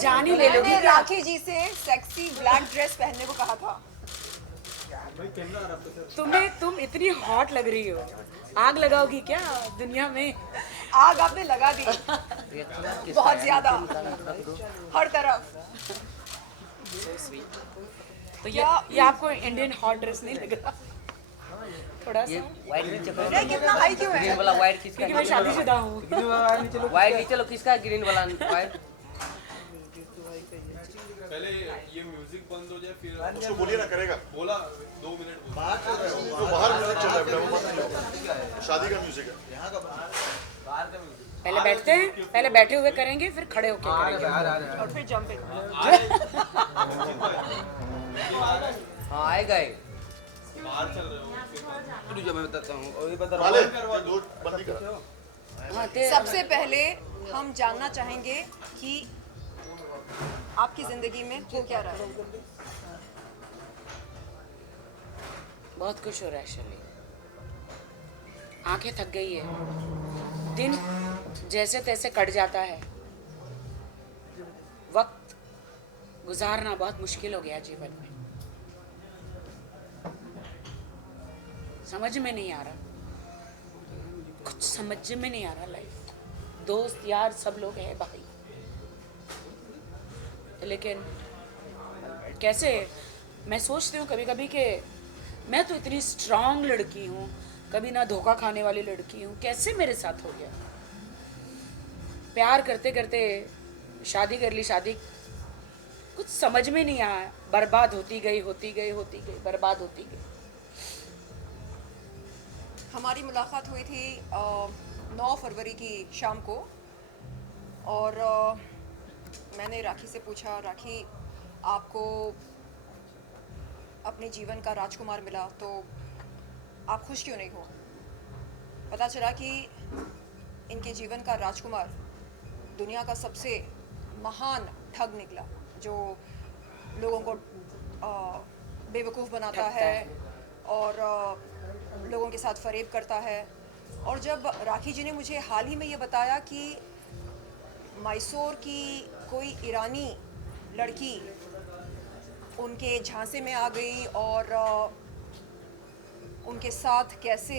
जान ही ले लोगी मैंने क्या? राखी जी से सेक्सी ब्लैक ड्रेस पहनने को कहा था। तुम इतनी हॉट लग रही हो, आग लगाओगी क्या दुनिया में? आग आपने लगा दी बहुत ज्यादा, हर तरफ। तो क्या- ये आपको इंडियन हॉट ड्रेस नहीं लग रहा? थोड़ा ये सा, वाइट नीचे करो। नहीं, कितना हाई क्यों ग्रीन है? वाला वाइट किसका? क्योंकि मैं शादीशुदा हूँ। वाइट नीचे लो, किसका है ग्रीन वाला वाइट? पहले ये म्यूजिक बंद हो जाए फिर उसको बोलिए ना, करेगा। बोला 2 मिनट बोला। वो बाहर म्यूजिक चल रहा है बेटा, वो मत लो। शादी का म्यूजिक है। पहले बैठते हैं, पहले बैठे हुए करेंगे, फिर खड़े होके करेंगे। और फिर जंपिंग। हाँ आएगा ही। बाहर चल रहे हो फिर मैं बताता हूँ। वाले दो बंदी करा। हाँ, सबसे पहले हम जानना चाहेंगे कि आपकी जिंदगी में हो क्या रहा है। बहुत खुश हो रहा है शर्ली, आंखें थक गई है, दिन जैसे तैसे कट जाता है, वक्त गुजारना बहुत मुश्किल हो गया जीवन में। समझ में नहीं आ रहा, कुछ समझ में नहीं आ रहा लाइफ। दोस्त यार सब लोग हैं भाई, लेकिन कैसे, मैं सोचती हूँ कभी कभी कि मैं तो इतनी स्ट्रांग लड़की हूँ, कभी ना धोखा खाने वाली लड़की हूँ, कैसे मेरे साथ हो गया? प्यार करते करते शादी कर ली, शादी कुछ समझ में नहीं आया, बर्बाद होती गई बर्बाद होती गई। हमारी मुलाकात हुई थी 9 फरवरी की शाम को, और मैंने राखी से पूछा, राखी आपको अपने जीवन का राजकुमार मिला तो आप खुश क्यों नहीं हो? पता चला कि इनके जीवन का राजकुमार दुनिया का सबसे महान ठग निकला, जो लोगों को बेवकूफ़ बनाता है और लोगों के साथ फरेब करता है। और जब राखी जी ने मुझे हाल ही में ये बताया कि मैसूर की कोई ईरानी लड़की उनके झांसे में आ गई और उनके साथ कैसे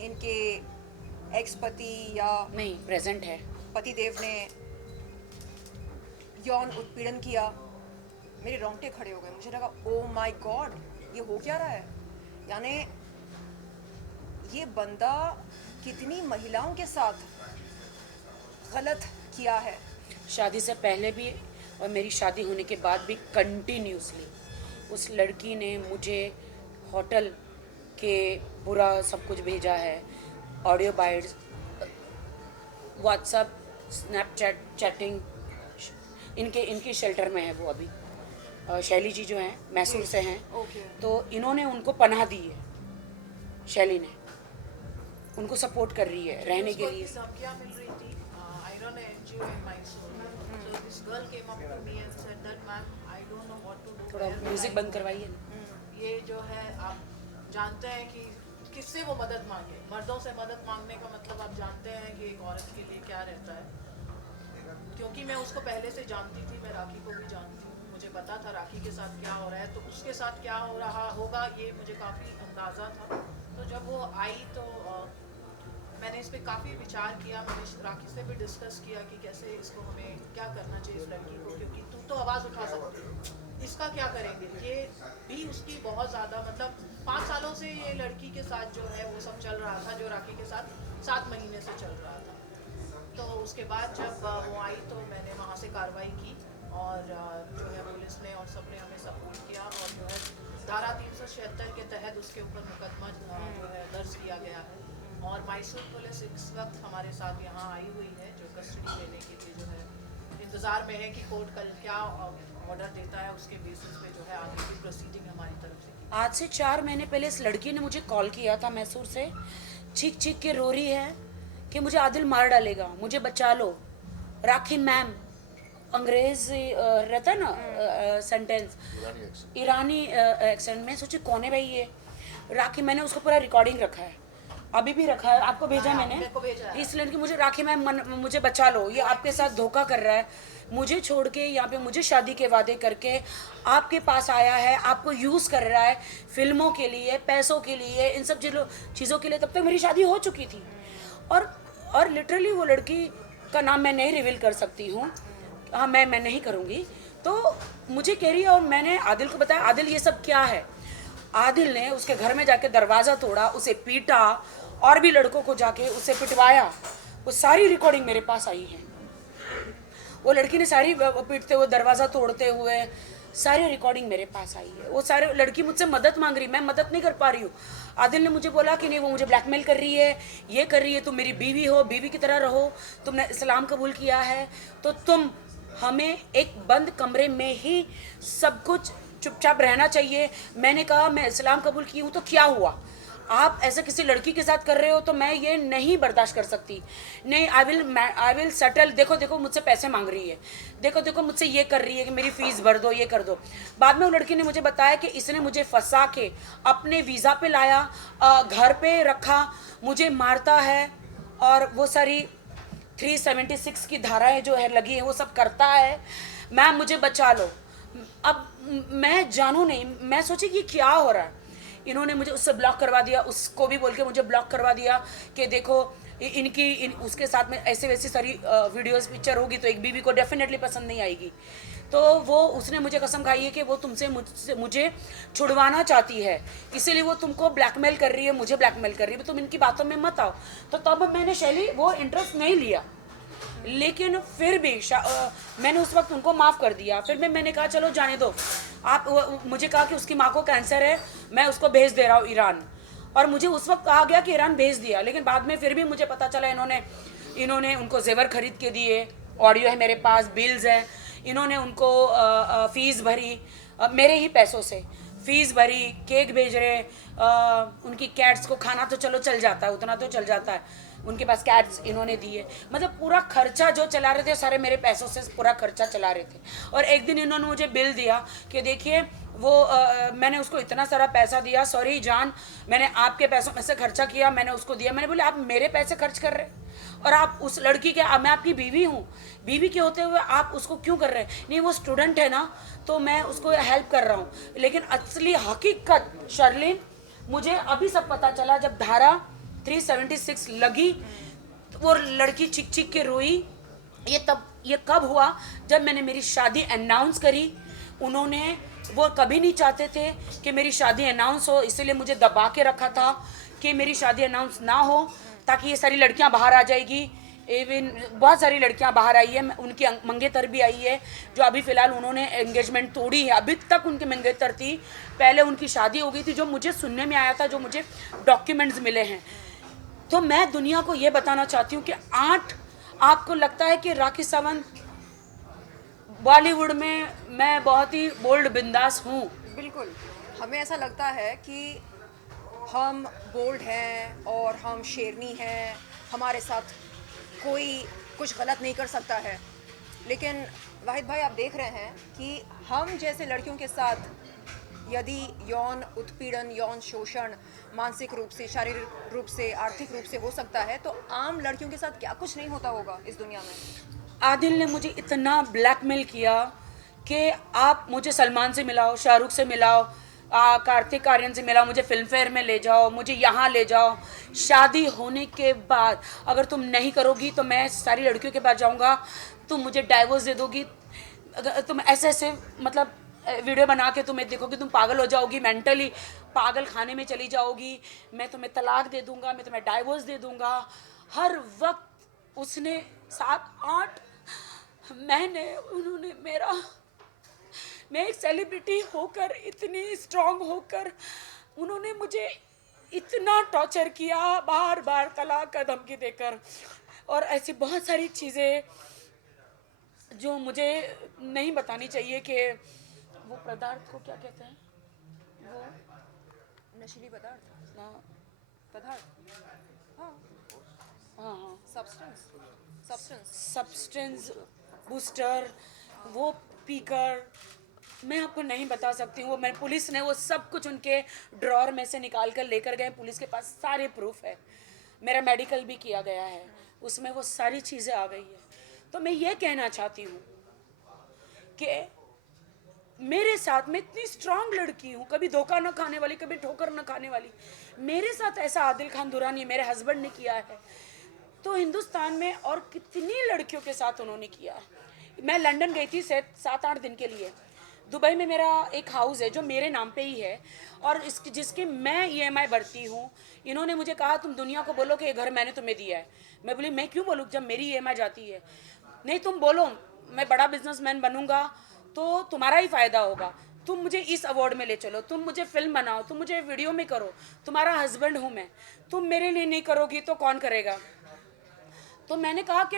इनके एक्स पति या नहीं, प्रेजेंट है। पतिदेव ने यौन उत्पीड़न किया, मेरे रोंगटे खड़े हो गए। मुझे लगा ओ माय गॉड, ये हो क्या रहा है? यानी ये बंदा कितनी महिलाओं के साथ गलत किया है। शादी से पहले भी और मेरी शादी होने के बाद भी कंटिन्यूसली उस लड़की ने मुझे होटल के पूरा सब कुछ भेजा है, audio bytes, WhatsApp, Snapchat, chatting. इनके शेल्टर में है वो अभी, शैली जी जो हैं मैसूर से हैं, तो इन्होंने उनको पनाह दी है, शैली ने उनको सपोर्ट कर रही है रहने के लिए। धमकियां मिल रही थी। I run an NGO in Mysore. So this girl came up to me and said that ma'am, I don't know what to do. थोड़ा म्यूजिक बंद करवाइए ना। ये जो है आप जानते हैं कि किससे वो मदद मांगे। मर्दों से मदद मांगने का मतलब आप जानते हैं कि एक औरत के लिए क्या रहता है। क्योंकि मैं उसको पहले से जानती थी, मैं राखी को भी जानती हूँ, मुझे पता था राखी के साथ क्या हो रहा है, तो उसके साथ क्या हो रहा होगा ये मुझे काफ़ी अंदाज़ा था। तो जब वो आई तो मैंने इस पर काफ़ी विचार किया, मैंने राखी से भी डिस्कस किया कि कैसे इसको हमें क्या करना चाहिए इस लड़की को, क्योंकि तू तो आवाज़ उठा सकती है, इसका क्या करेंगे? ये भी उसकी बहुत ज़्यादा, मतलब 5 सालों से ये लड़की के साथ जो है वो सब चल रहा था, जो राखी के साथ 7 महीने से चल रहा था। तो उसके बाद जब वो आई तो मैंने वहाँ से कार्रवाई की और जो है पुलिस ने और सब ने हमें सपोर्ट किया, और जो है धारा 376 के तहत उसके ऊपर मुकदमा जो है दर्ज किया गया है। और मैसूर पुलिस इस वक्त हमारे साथ यहाँ आई हुई है, जो कस्टडी लेने के लिए जो है इंतज़ार में है कि कोर्ट कल क्या ऑर्डर देता है, उसके बेसिस पे जो है आगे की प्रोसीडिंग हमारी तरफ से। आज से 4 महीने पहले इस लड़की ने मुझे कॉल किया था मैसूर से, चीख चीख के रो रही है कि मुझे आदिल मार डालेगा, मुझे बचा लो। राखी मैम, अंग्रेज रहता है ना सेंटेंस, ईरानी एक्सेंट में। सोचे कौन है भाई ये? राखी, मैंने उसको पूरा रिकॉर्डिंग रखा है, अभी भी रखा है, आपको भेजा हाँ, मैंने मेरे को भेजा है। इस लड़की मुझे राखी में मुझे बचा लो, ये आपके साथ धोखा कर रहा है, मुझे छोड़ के यहाँ पे मुझे शादी के वादे करके आपके पास आया है, आपको यूज़ कर रहा है फिल्मों के लिए, पैसों के लिए, इन सब चीज़ों के लिए। तब तक मेरी शादी हो चुकी थी। और लिटरली वो लड़की का नाम मैं नहीं रिवील कर सकती हूँ, हाँ मैं नहीं करूँगी। तो मुझे कह रही है, और मैंने आदिल को बताया, आदिल ये सब क्या है। आदिल ने उसके घर में जाके दरवाज़ा तोड़ा, उसे पीटा, और भी लड़कों को जाके उसे पिटवाया। वो सारी रिकॉर्डिंग मेरे पास आई है। वो लड़की ने सारी पीटते हुए, दरवाज़ा तोड़ते हुए सारी रिकॉर्डिंग मेरे पास आई है। वो सारे लड़की मुझसे मदद मांग रही, मैं मदद नहीं कर पा रही हूँ। आदिल ने मुझे बोला कि नहीं, वो मुझे ब्लैकमेल कर रही है, ये कर रही है, तुम मेरी बीवी हो, बीवी की तरह रहो, तुमने इस्लाम कबूल किया है तो तुम हमें एक बंद कमरे में ही सब कुछ चुपचाप रहना चाहिए। मैंने कहा मैं इस्लाम कबूल की हूँ तो क्या हुआ, आप ऐसा किसी लड़की के साथ कर रहे हो तो मैं ये नहीं बर्दाश्त कर सकती। नहीं, आई विल सेटल। देखो मुझसे पैसे मांग रही है, देखो मुझसे ये कर रही है कि मेरी फीस भर दो, ये कर दो। बाद में वो लड़की ने मुझे बताया कि इसने मुझे फंसा के अपने वीज़ा पे लाया, घर पे रखा, मुझे मारता है, और वो सारी 376 की धाराएं जो है लगी है वो सब करता है। मैम मुझे बचा लो। अब मैं जानू नहीं, मैं सोची कि क्या हो रहा है। इन्होंने मुझे उससे ब्लॉक करवा दिया, उसको भी बोल के मुझे ब्लॉक करवा दिया कि देखो उसके साथ में ऐसे वैसी सारी वीडियोस पिक्चर होगी तो एक बीवी को डेफिनेटली पसंद नहीं आएगी। तो वो उसने मुझे कसम खाई है कि वो मुझे छुड़वाना चाहती है, इसीलिए वो तुमको ब्लैकमेल कर रही है, मुझे ब्लैकमेल कर रही है, तुम इनकी बातों में मत आओ। तो तब मैंने शैली वो इंटरेस्ट नहीं लिया, लेकिन फिर भी मैंने उस वक्त उनको माफ़ कर दिया। फिर मैंने कहा चलो जाने दो। मुझे कहा कि उसकी माँ को कैंसर है, मैं उसको भेज दे रहा हूँ ईरान, और मुझे उस वक्त कहा गया कि ईरान भेज दिया। लेकिन बाद में फिर भी मुझे पता चला इन्होंने उनको जेवर खरीद के दिए, ऑडियो है मेरे पास, बिल्स है, इन्होंने उनको फ़ीस भरी, मेरे ही पैसों से फ़ीस भरी, केक भेज रहे, उनकी कैट्स को खाना तो चलो चल जाता है, उतना तो चल जाता है, उनके पास कैट्स इन्होंने दिए। मतलब पूरा खर्चा जो चला रहे थे सारे मेरे पैसों से पूरा खर्चा चला रहे थे। और एक दिन इन्होंने मुझे बिल दिया कि देखिए वो मैंने उसको इतना सारा पैसा दिया, सॉरी जान, मैंने आपके पैसों में से खर्चा किया, मैंने उसको दिया। मैंने बोले आप मेरे पैसे खर्च कर रहे और आप उस लड़की के, मैं आपकी बीवी हूँ, बीवी के होते हुए आप उसको क्यों कर रहे हैं? नहीं वो स्टूडेंट है ना, तो मैं उसको हेल्प कर रहा हूँ। लेकिन असली हकीकत शर्लिन मुझे अभी सब पता चला, जब धारा 376 लगी तो वो लड़की चिक चिक के रोई। ये कब हुआ? जब मैंने मेरी शादी अनाउंस करी। उन्होंने, वो कभी नहीं चाहते थे कि मेरी शादी अनाउंस हो, इसलिए मुझे दबा के रखा था कि मेरी शादी अनाउंस ना हो, ताकि ये सारी लड़कियां बाहर आ जाएगी। इवन बहुत सारी लड़कियां बाहर आई है, उनकी मंगेतर भी आई है, जो अभी फ़िलहाल उन्होंने एंगेजमेंट तोड़ी है। अभी तक उनकी मंगेतर थी, पहले उनकी शादी हो गई थी, जो मुझे सुनने में आया था, जो मुझे डॉक्यूमेंट्स मिले हैं। तो मैं दुनिया को ये बताना चाहती हूँ कि आपको लगता है कि राखी सावंत बॉलीवुड में मैं बहुत ही बोल्ड बिंदास हूँ। बिल्कुल, हमें ऐसा लगता है कि हम बोल्ड हैं और हम शेरनी हैं, हमारे साथ कोई कुछ गलत नहीं कर सकता है। लेकिन वाहिद भाई आप देख रहे हैं कि हम जैसे लड़कियों के साथ यदि यौन उत्पीड़न, यौन शोषण मानसिक रूप से, शारीरिक रूप से, आर्थिक रूप से हो सकता है, तो आम लड़कियों के साथ क्या कुछ नहीं होता होगा इस दुनिया में। आदिल ने मुझे इतना ब्लैकमेल किया कि आप मुझे सलमान से मिलाओ, शाहरुख से मिलाओ, कार्तिक आर्यन से मिलाओ, मुझे फिल्म फेयर में ले जाओ, मुझे यहाँ ले जाओ। शादी होने के बाद अगर तुम नहीं करोगी तो मैं सारी लड़कियों के पास जाऊँगा, तुम मुझे डाइवोर्स दे दोगी, तुम ऐसे मतलब वीडियो बना के तुम्हें देखोगी, तुम पागल हो जाओगी, मेंटली पागल खाने में चली जाओगी, मैं तुम्हें तलाक दे दूँगा, मैं तुम्हें डाइवोर्स दे दूँगा। हर वक्त उसने 7-8 महीने उन्होंने मैं एक सेलिब्रिटी होकर, इतनी स्ट्रांग होकर, उन्होंने मुझे इतना टॉर्चर किया, बार बार तलाक का धमकी देकर, और ऐसी बहुत सारी चीज़ें जो मुझे नहीं बतानी चाहिए। कि वो पदार्थ को क्या कहते हैं, वो नशीली पदार्थ, हाँ हाँ सब्सटेंस बूस्टर, वो पीकर मैं आपको नहीं बता सकती हूँ। वो मैं पुलिस ने वो सब कुछ उनके ड्रॉर में से निकाल कर लेकर गए। पुलिस के पास सारे प्रूफ है, मेरा मेडिकल भी किया गया है, उसमें वो सारी चीज़ें आ गई है। तो मैं ये कहना चाहती हूँ कि मेरे साथ, मैं इतनी स्ट्रांग लड़की हूँ, कभी धोखा न खाने वाली, कभी ठोकर न खाने वाली, मेरे साथ ऐसा आदिल खान दुरानी मेरे हस्बैंड ने किया है, तो हिंदुस्तान में और कितनी लड़कियों के साथ उन्होंने किया है। मैं लंदन गई थी 7-8 दिन के लिए। दुबई में मेरा एक हाउस है जो मेरे नाम पे ही है और जिसकी मैं EMI भरती हूँ। इन्होंने मुझे कहा तुम दुनिया को बोलो कि ये घर मैंने तुम्हें दिया है। मैं बोली मैं क्यों बोलूँ जब मेरी EMI जाती है। नहीं, तुम बोलो, मैं बड़ा बिजनेसमैन बनूंगा तो तुम्हारा ही फ़ायदा होगा। तुम मुझे इस अवार्ड में ले चलो, तुम मुझे फिल्म बनाओ, तुम मुझे वीडियो में करो, तुम्हारा हस्बैंड हूँ मैं, तुम मेरे लिए नहीं करोगी तो कौन करेगा। तो मैंने कहा कि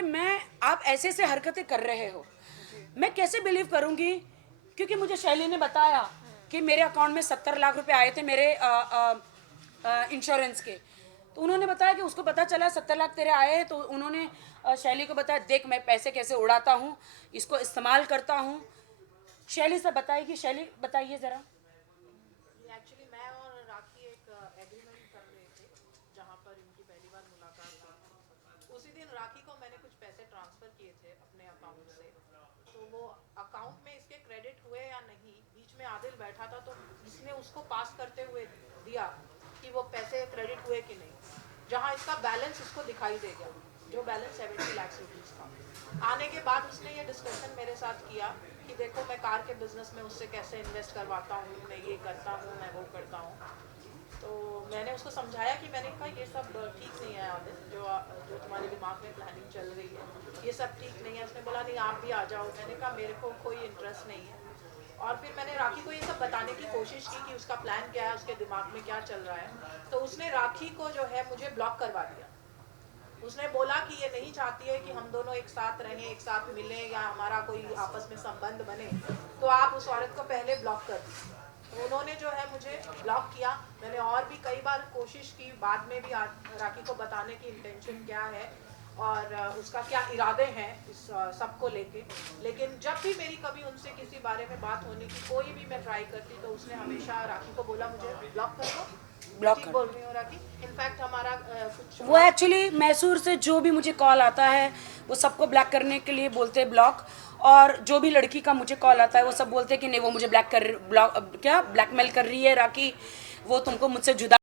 आप ऐसे से हरकतें कर रहे हो, मैं कैसे बिलीव करूंगी। क्योंकि मुझे शैली ने बताया कि मेरे अकाउंट में 70 लाख रुपए आए थे मेरे इंश्योरेंस के। तो उन्होंने बताया कि उसको पता चला 70 लाख तेरे आए हैं। तो उन्होंने शैली को बताया देख मैं पैसे कैसे उड़ाता हूँ, इसको इस्तेमाल करता हूँ। शैली से बताएगी, शैली बताइए ज़रा। एक्चुअली मैं और राखी एक एग्रीमेंट कर रहे थे जहाँ पर इनकी पहली बार मुलाकात हुई। उसी दिन राखी को मैंने कुछ पैसे ट्रांसफ़र किए थे अपने अकाउंट से, तो वो अकाउंट में इसके क्रेडिट हुए या नहीं, बीच में आदिल बैठा था तो इसने उसको पास करते हुए दिया कि वो पैसे क्रेडिट हुए कि नहीं, जहाँ इसका बैलेंस इसको दिखाई दे गया, जो बैलेंस 70 लाख रुपीज़ था। आने के बाद उसने ये डिस्कशन मेरे साथ किया कि देखो मैं कार के बिजनेस में उससे कैसे इन्वेस्ट करवाता हूँ, मैं ये करता हूँ, मैं वो करता हूँ। तो मैंने उसको समझाया कि मैंने कहा ये सब ठीक नहीं है आदिल, जो तुम्हारे दिमाग में प्लानिंग चल रही है ये सब ठीक नहीं है। उसने बोला नहीं आप भी आ जाओ। मैंने कहा मेरे को कोई इंटरेस्ट नहीं है। और फिर मैंने राखी को ये सब बताने की कोशिश की कि उसका प्लान क्या है, उसके दिमाग में क्या चल रहा है। तो उसने राखी को जो है मुझे ब्लॉक करवा दिया। उसने बोला कि ये नहीं चाहती है कि हम दोनों एक साथ रहें, एक साथ मिलें या हमारा कोई आपस में संबंध बने, तो आप उस औरत को पहले ब्लॉक कर दीजिए। तो उन्होंने जो है मुझे ब्लॉक किया। मैंने और भी कई बार कोशिश की, बाद में भी राखी को बताने की इंटेंशन क्या है और उसका क्या इरादे हैं इस सब को लेके, लेकिन जब भी मेरी कभी उनसे किसी बारे में बात होने की कोई भी मैं ट्राई करती तो उसने हमेशा राखी को बोला मुझे ब्लॉक कर दो। ब्लॉक ठीक कर बोल रही हूँ राखी। इनफैक्ट हमारा कुछ वो एक्चुअली मैसूर से जो भी मुझे कॉल आता है वो सबको ब्लैक करने के लिए बोलते हैं ब्लॉक, और जो भी लड़की का मुझे कॉल आता है वो सब बोलते हैं कि नहीं वो मुझे ब्लैकमेल कर रही है राखी, वो तुमको मुझसे जुदा